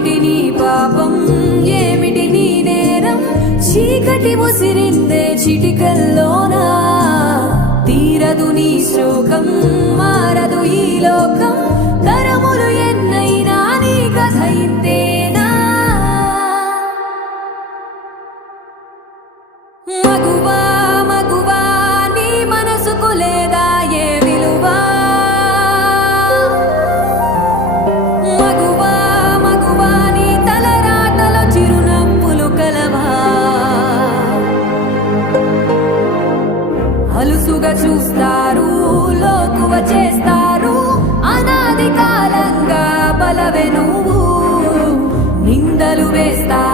ఏమిటి నీ పాపం, ఏమిటి నీ నేరం? చీకటి ముసిరిందే చిటికల్లోనా, తీరదు నీ శోకం, మారదు ఈ లోకం. తరములు ఎన్నైనా నీ కథ ఇంతేనా? మగువా మగువా నీ మనసుకు లేదా ఏ విలువా? మగువా మగువా నీ తలరాతలో చిరునవ్వులు కలవా? అలుసుగా చూస్తారు, లోకువ చేస్తారు, అనాది కాలంగా బలవే నువ్వు. నిందలు వేస్తారు